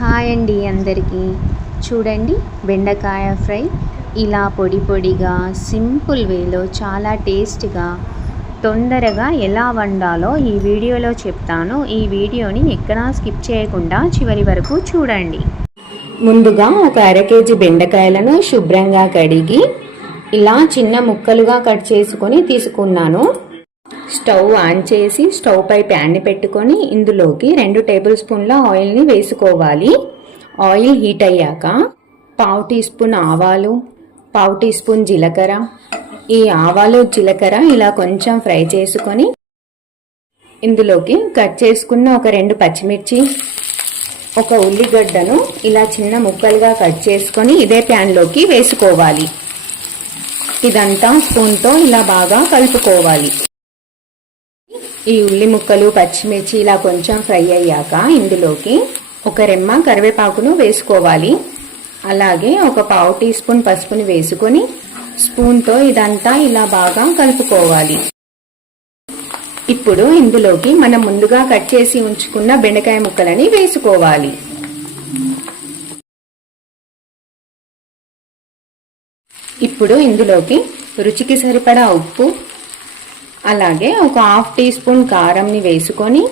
Hi అండి అందరికీ. చూడండి, బెండకాయ ఫ్రై ఇలా పొడి పొడిగా సింపుల్ వేలో చాలా టేస్ట్గా తొందరగా ఎలా వండాలో ఈ వీడియోలో చెప్తాను. ఈ వీడియోని ఎక్కడా స్కిప్ చేయకుండా చివరి వరకు చూడండి. ముందుగా ఒక అర కేజీ బెండకాయలను శుభ్రంగా కడిగి ఇలా చిన్న ముక్కలుగా కట్ చేసుకొని తీసుకున్నాను. స్టవ్ ఆన్ చేసి స్టవ్ పై ప్యాన్ని పెట్టుకొని ఇందులోకి 2 టేబుల్ స్పూన్ల ఆయిల్ని వేసుకోవాలి. ఆయిల్ హీట్ అయ్యాక 1/2 టీ స్పూన్ ఆవాలు, 1/2 టీ స్పూన్ జీలకర్ర, ఈ ఆవాలు జీలకర్ర ఇలా కొంచెం ఫ్రై చేసుకొని ఇందులోకి కట్ చేసుకున్న ఒక 2 పచ్చిమిర్చి, ఒక ఉల్లిగడ్డను ఇలా చిన్న ముక్కలుగా కట్ చేసుకొని ఇదే ప్యాన్లోకి వేసుకోవాలి. ఇదంతా స్పూన్తో ఇలా బాగా కలుపుకోవాలి. ఈ ఉల్లి ముక్కలు పచ్చిమిర్చి ఇలా కొంచెం ఫ్రై అయ్యాక ఇందులోకి ఒక రెమ్మ కరివేపాకును వేసుకోవాలి. అలాగే ఒక 1/2 టీ స్పూన్ పసుపుని వేసుకొని స్పూన్తో ఇదంతా ఇలా బాగా కలుపుకోవాలి. ఇప్పుడు ఇందులోకి మనం ముందుగా కట్ చేసి ఉంచుకున్న బెండకాయ ముక్కలని వేసుకోవాలి. ఇప్పుడు ఇందులోకి రుచికి సరిపడా ఉప్పు, అలాగే ఒక 1/2 టీ స్పూన్ కారంని వేసుకొని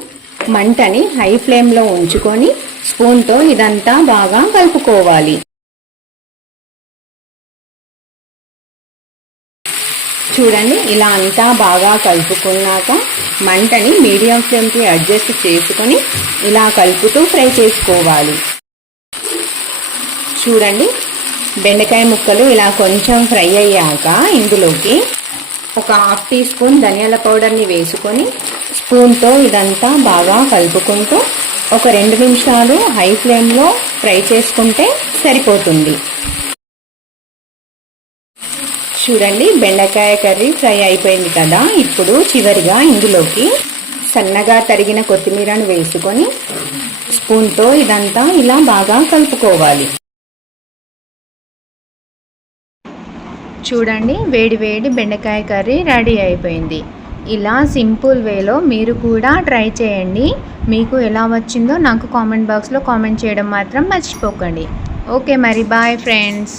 మంటని హై ఫ్లేమ్లో ఉంచుకొని స్పూన్తో ఇదంతా బాగా కలుపుకోవాలి. చూడండి, ఇలా అంతా బాగా కలుపుకున్నాక మంటని మీడియం ఫ్లేమ్కి అడ్జస్ట్ చేసుకొని ఇలా కలుపుతూ ఫ్రై చేసుకోవాలి. చూడండి, బెండకాయ ముక్కలు ఇలా కొంచెం ఫ్రై అయ్యాక ఇందులోకి ఒక 1/2 టీ స్పూన్ ధనియాల పౌడర్ని వేసుకొని స్పూన్తో ఇదంతా బాగా కలుపుకుంటూ ఒక 2 నిమిషాలు హై ఫ్లేమ్లో ఫ్రై చేసుకుంటే సరిపోతుంది. చూడండి, బెండకాయ కర్రీ ఫ్రై అయిపోయింది కదా. ఇప్పుడు చివరిగా ఇందులోకి సన్నగా తరిగిన కొత్తిమీరను వేసుకొని స్పూన్తో ఇదంతా ఇలా బాగా కలుపుకోవాలి. చూడండి, వేడి వేడి బెండకాయ కర్రీ రెడీ అయిపోయింది. ఇలా సింపుల్ వేలో మీరు కూడా ట్రై చేయండి. మీకు ఎలా వచ్చిందో నాకు కామెంట్ బాక్స్లో కామెంట్ చేయడం మాత్రం మర్చిపోకండి. ఓకే, మరి బాయ్ ఫ్రెండ్స్.